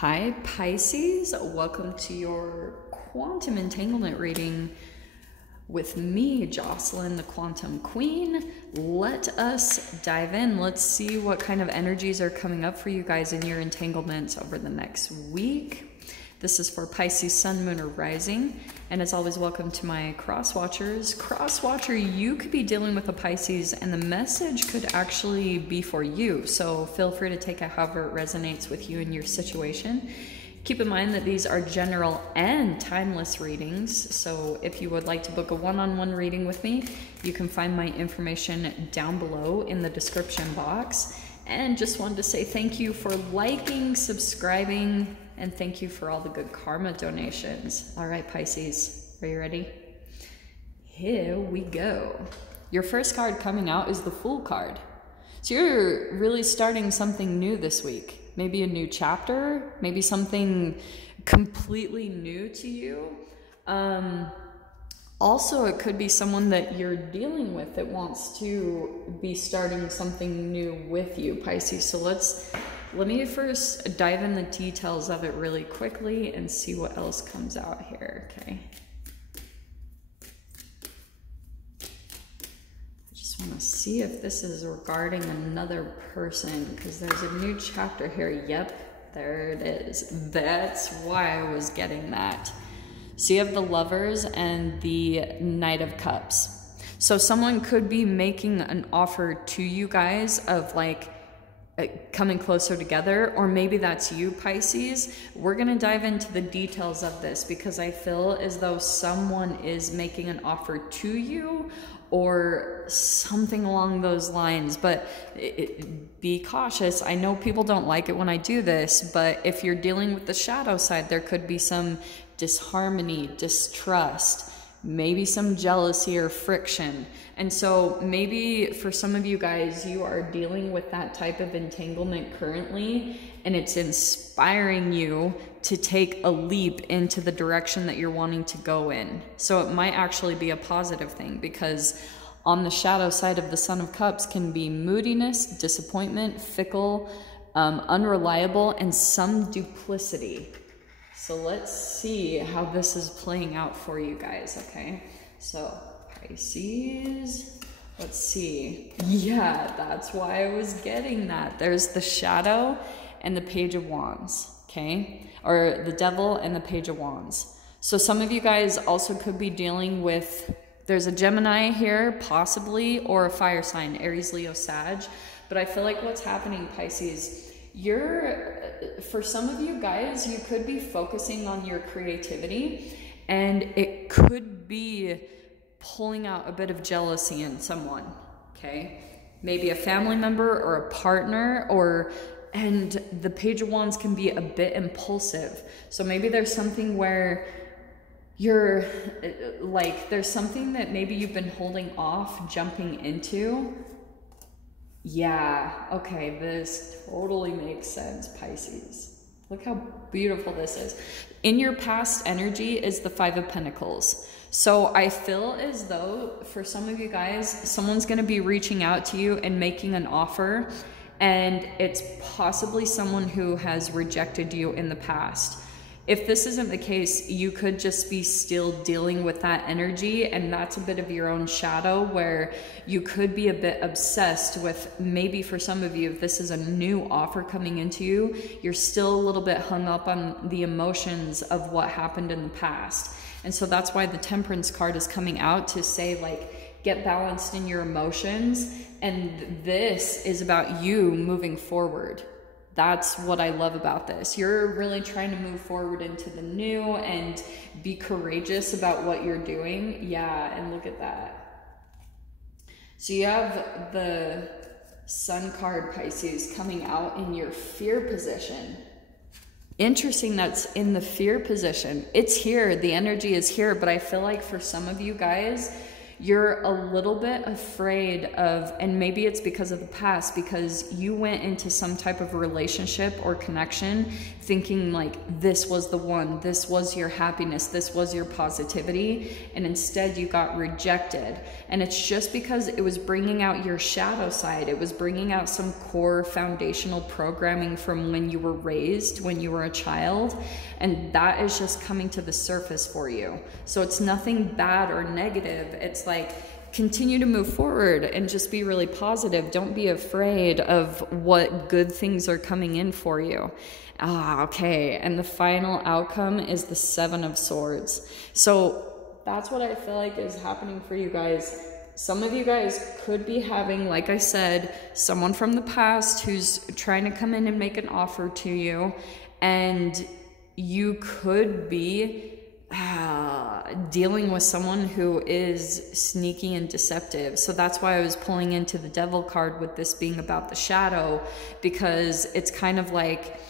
Hi Pisces, welcome to your quantum entanglement reading with me, Jocelyn, the Quantum Queen. Let us dive in. Let's see what kind of energies are coming up for you guys in your entanglements over the next week. This is for Pisces, Sun, Moon, or Rising. And as always, welcome to my cross watchers. Cross watcher, you could be dealing with a Pisces and the message could actually be for you. So feel free to take it however it resonates with you and your situation. Keep in mind that these are general and timeless readings. So if you would like to book a one-on-one reading with me, you can find my information down below in the description box. And just wanted to say thank you for liking, subscribing, and thank you for all the good karma donations. All right, Pisces, are you ready? Here we go. Your first card coming out is the Fool card. So you're really starting something new this week. Maybe a new chapter, maybe something completely new to you. Also, it could be someone that you're dealing with that wants to be starting something new with you, Pisces. So let me first dive in the details of it really quickly and see what else comes out here, okay? I just want to see if this is regarding another person because there's a new chapter here. Yep, there it is. That's why I was getting that. So you have the Lovers and the Knight of Cups. So someone could be making an offer to you guys of like, coming closer together, or maybe that's you, Pisces. We're gonna dive into the details of this because I feel as though someone is making an offer to you or something along those lines, but be cautious. I know people don't like it when I do this, but if you're dealing with the shadow side, there could be some disharmony, distrust, maybe some jealousy or friction. And so maybe for some of you guys, you are dealing with that type of entanglement currently, and it's inspiring you to take a leap into the direction that you're wanting to go in. So it might actually be a positive thing because on the shadow side of the Sun of Cups can be moodiness, disappointment, fickle, unreliable, and some duplicity. So let's see how this is playing out for you guys, okay? So Pisces, let's see. Yeah, that's why I was getting that. There's the Shadow and the Page of Wands, okay? Or the Devil and the Page of Wands. So some of you guys also could be dealing with, there's a Gemini here, possibly, or a fire sign, Aries, Leo, Sag. But I feel like what's happening, Pisces, for some of you guys, you could be focusing on your creativity and it could be pulling out a bit of jealousy in someone, okay? Maybe a family member or a partner, and the Page of Wands can be a bit impulsive. So maybe there's something where you're like, there's something that maybe you've been holding off jumping into. Yeah, okay, this totally makes sense, Pisces. Look how beautiful this is. In your past energy is the Five of Pentacles. So I feel as though for some of you guys, someone's going to be reaching out to you and making an offer, and it's possibly someone who has rejected you in the past. If this isn't the case, you could just be still dealing with that energy, and that's a bit of your own shadow where you could be a bit obsessed with, maybe for some of you, if this is a new offer coming into you, you're still a little bit hung up on the emotions of what happened in the past. And so that's why the Temperance card is coming out to say, like, get balanced in your emotions, and this is about you moving forward. That's what I love about this. You're really trying to move forward into the new and be courageous about what you're doing. Yeah, and look at that. So you have the Sun card, Pisces, coming out in your fear position. Interesting, that's in the fear position. It's here, the energy is here, but I feel like for some of you guys, you're a little bit afraid of, and maybe it's because of the past, because you went into some type of relationship or connection thinking like this was the one, this was your happiness, this was your positivity, and instead you got rejected. And it's just because it was bringing out your shadow side. It was bringing out some core foundational programming from when you were raised, when you were a child, and that is just coming to the surface for you. So it's nothing bad or negative. It's like, continue to move forward and just be really positive. Don't be afraid of what good things are coming in for you. Okay. And the final outcome is the 7 of Swords. So that's what I feel like is happening for you guys. Some of you guys could be having, like I said, someone from the past who's trying to come in and make an offer to you, and you could be dealing with someone who is sneaky and deceptive. So that's why I was pulling into the Devil card with this being about the shadow, because it's kind of like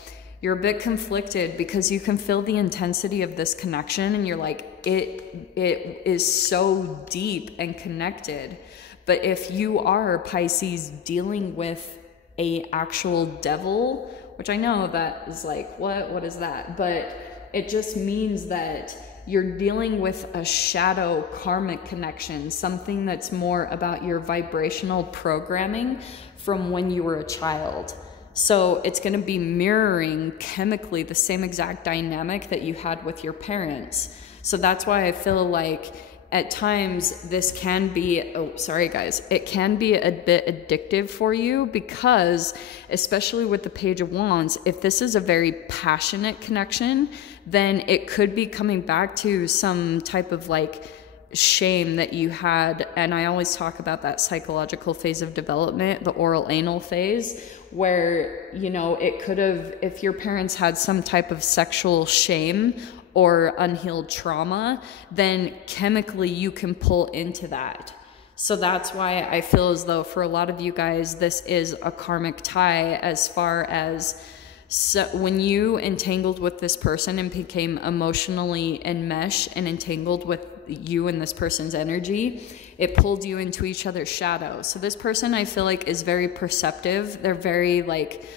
you're a bit conflicted because you can feel the intensity of this connection and you're like, it is so deep and connected. But if you are, Pisces, dealing with a actual devil, which I know that is like, what is that? But it just means that you're dealing with a shadow karmic connection, something that's more about your vibrational programming from when you were a child. So it's going to be mirroring chemically the same exact dynamic that you had with your parents. So that's why I feel like at times this can be, oh, sorry guys, it can be a bit addictive for you, because especially with the Page of Wands, if this is a very passionate connection, then it could be coming back to some type of like shame that you had. And I always talk about that psychological phase of development, the oral anal phase, where, you know, it could have, if your parents had some type of sexual shame or unhealed trauma, then chemically you can pull into that. So that's why I feel as though for a lot of you guys, this is a karmic tie, as far as, so when you entangled with this person and became emotionally enmeshed and entangled with you and this person's energy, it pulled you into each other's shadow. So this person, I feel like, is very perceptive. They're very like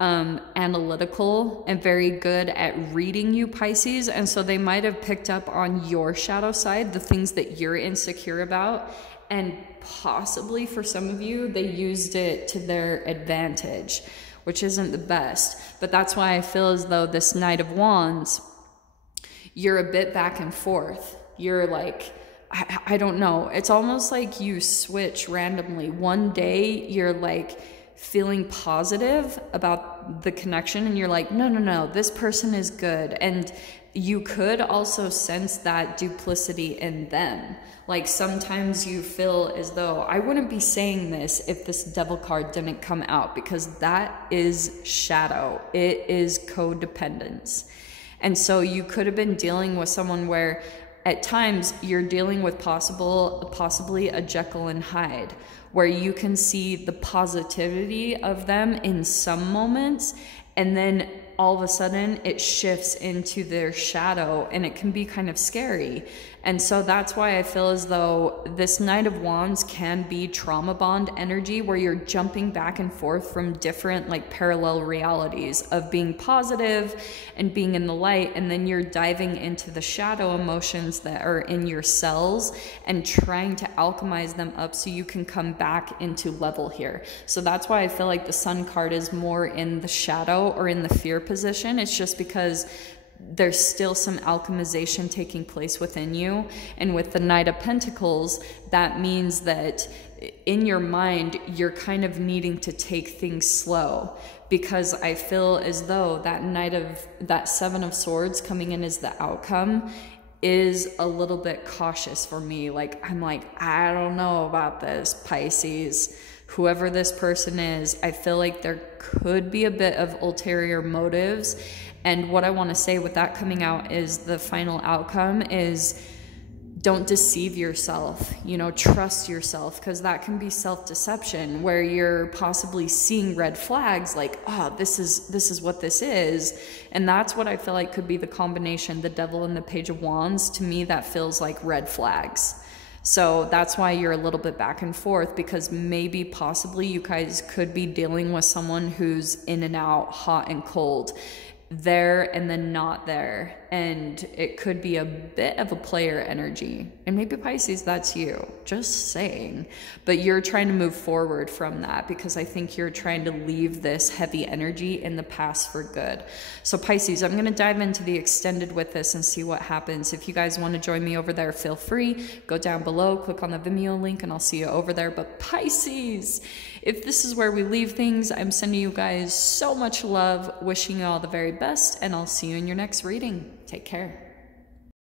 analytical and very good at reading you, Pisces. And so they might have picked up on your shadow side, the things that you're insecure about. And possibly for some of you, they used it to their advantage, which isn't the best. But that's why I feel as though this Knight of Wands, you're a bit back and forth. You're like, I don't know. It's almost like you switch randomly. One day you're like feeling positive about the connection and you're like, no, this person is good. And you could also sense that duplicity in them. Like sometimes you feel as though, I wouldn't be saying this if this Devil card didn't come out, because that is shadow. It is codependence. And so you could have been dealing with someone where at times you're dealing with possibly a Jekyll and Hyde, where you can see the positivity of them in some moments, and then all of a sudden it shifts into their shadow, and it can be kind of scary. And so that's why I feel as though this Knight of Wands can be trauma bond energy, where you're jumping back and forth from different like parallel realities of being positive and being in the light, and then you're diving into the shadow emotions that are in your cells and trying to alchemize them up so you can come back into level here. So that's why I feel like the Sun card is more in the shadow or in the fear position. It's just because there's still some alchemization taking place within you. And with the Knight of Pentacles, that means that in your mind, you're kind of needing to take things slow, because I feel as though that 7 of Swords coming in as the outcome is a little bit cautious for me. Like, I'm like, I don't know about this, Pisces. Whoever this person is, I feel like there could be a bit of ulterior motives. And what I want to say with that coming out is the final outcome is, don't deceive yourself, you know, trust yourself, because that can be self-deception, where you're possibly seeing red flags like, oh, this is what this is. And that's what I feel like could be the combination, the Devil and the Page of Wands. To me, that feels like red flags. So that's why you're a little bit back and forth, because maybe possibly you guys could be dealing with someone who's in and out, hot and cold, there and then not there, and it could be a bit of a player energy. And maybe Pisces, that's you, just saying. But you're trying to move forward from that, because I think you're trying to leave this heavy energy in the past for good. So Pisces, I'm going to dive into the extended with this and see what happens. If you guys want to join me over there, feel free, go down below, click on the Vimeo link, and I'll see you over there. But Pisces, if this is where we leave things, I'm sending you guys so much love, wishing you all the very best, and I'll see you in your next reading. Take care.